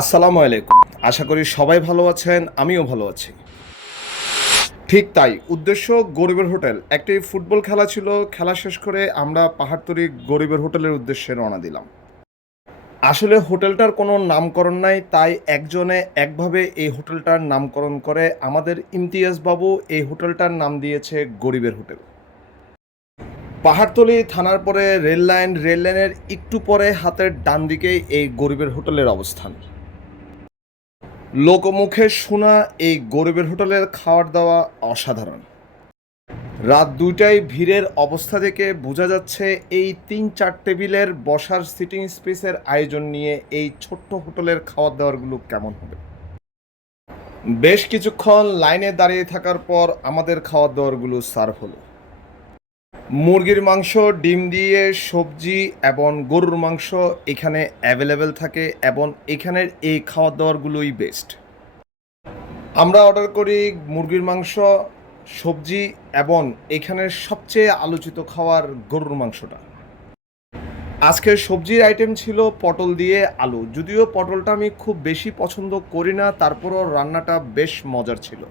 আসসালামু আলাইকুম। আশা করি সবাই ভালো আছেন, আমিও ভালো আছি। ঠিক তাই, উদ্দেশ্য গরিবের হোটেল। একটি ফুটবল খেলা ছিল, খেলা শেষ করে আমরা পাহাড়তরি গরিবের হোটেলের উদ্দেশ্যে রওনা দিলাম। আসলে হোটেলটার কোনো নামকরণ নাই, তাই একজনে একভাবে এই হোটেলটার নামকরণ করে আমাদের ইমতিয়াজ বাবু এই হোটেলটার নাম দিয়েছে গরিবের হোটেল। পাহাড়তলি থানার পরে রেল লাইন, রেল লাইনের একটু পরে হাতের ডান দিকেই এই গরিবের হোটেলের অবস্থান। লোকমুখে শোনা এই গরিবের হোটেলের খাওয়ার দাওয়া অসাধারণ। রাত দুইটায় ভিড়ের অবস্থা দেখে বোঝা যাচ্ছে এই তিন চার টেবিলের বসার সিটিং স্পেসের আয়োজন নিয়ে এই ছোট্ট হোটেলের খাওয়ার দাওয়ারগুলো কেমন হবে? বেশ কিছুক্ষণ লাইনে দাঁড়িয়ে থাকার পর আমাদের খাওয়ার দাওয়ারগুলো সার্ভ হলো। মুরগির মাংস, ডিম দিয়ে সবজি এবং গরুর মাংস এখানে অ্যাভেলেবেল থাকে এবং এখানের এই খাওয়ার দাওয়ারগুলোই বেস্ট আমরা অর্ডার করি মুরগির মাংস, সবজি এবং এখানের সবচেয়ে আলোচিত খাওয়ার গরুর মাংসটা। আজকের সবজির আইটেম ছিল পটল দিয়ে আলু। যদিও পটলটা আমি খুব বেশি পছন্দ করি না, তারপরও রান্নাটা বেশ মজার ছিল।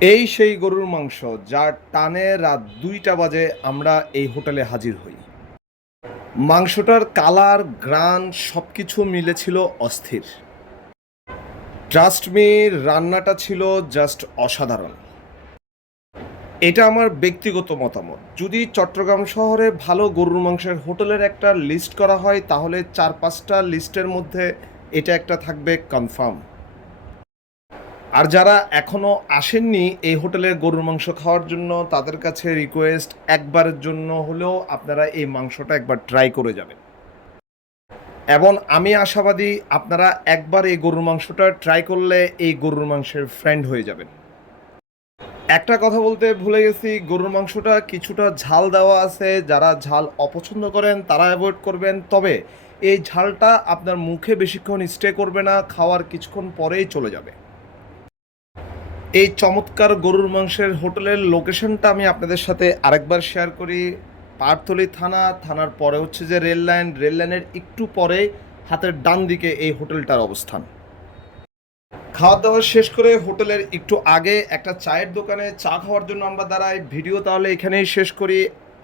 এই সেই গরুর মাংস, যার টানে রাত দুইটা বাজে আমরা এই হোটেলে হাজির হই। মাংসটার কালার গ্রান সব কিছু মিলেছিল অস্থির। ট্রাস্ট মি রান্নাটা ছিল জাস্ট অসাধারণ। এটা আমার ব্যক্তিগত মতামত। যদি চট্টগ্রাম শহরে ভালো গরুর মাংসের হোটেলের একটা লিস্ট করা হয়, তাহলে চার পাঁচটা লিস্টের মধ্যে এটা একটা থাকবে কনফার্ম আর যারা এখনও আসেননি এই হোটেলের গরুর মাংস খাওয়ার জন্য, তাদের কাছে রিকোয়েস্ট একবারের জন্য হলেও আপনারা এই মাংসটা একবার ট্রাই করে যাবেন। এবং আমি আশাবাদী আপনারা একবার এই গরুর মাংসটা ট্রাই করলে এই গরুর মাংসের ফ্রেন্ড হয়ে যাবেন। একটা কথা বলতে ভুলে গেছি, গরুর মাংসটা কিছুটা ঝাল দেওয়া আছে, যারা ঝাল অপছন্দ করেন তারা অ্যাভয়েড করবেন। তবে এই ঝালটা আপনার মুখে বেশিক্ষণ স্টে করবে না, খাওয়ার কিছুক্ষণ পরেই চলে যাবে। এই চমৎকার গরুর মাংসের হোটেলের লোকেশনটা আমি আপনাদের সাথে আরেকবার শেয়ার করি। পারতলি থানা, থানার পরে হচ্ছে যে রেল লাইন রেল লাইনের একটু পরে হাতের ডান দিকে এই হোটেলটার অবস্থান। খাওয়া দাওয়া শেষ করে হোটেলের একটু আগে একটা চায়ের দোকানে চা খাওয়ার জন্য আমরা দাঁড়াই। ভিডিও তাহলে এখানেই শেষ করি।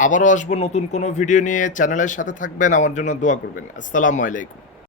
আবারও আসব নতুন কোনো ভিডিও নিয়ে। চ্যানেলের সাথে থাকবেন। আমার জন্য দোয়া করবেন। আসসালামু আলাইকুম।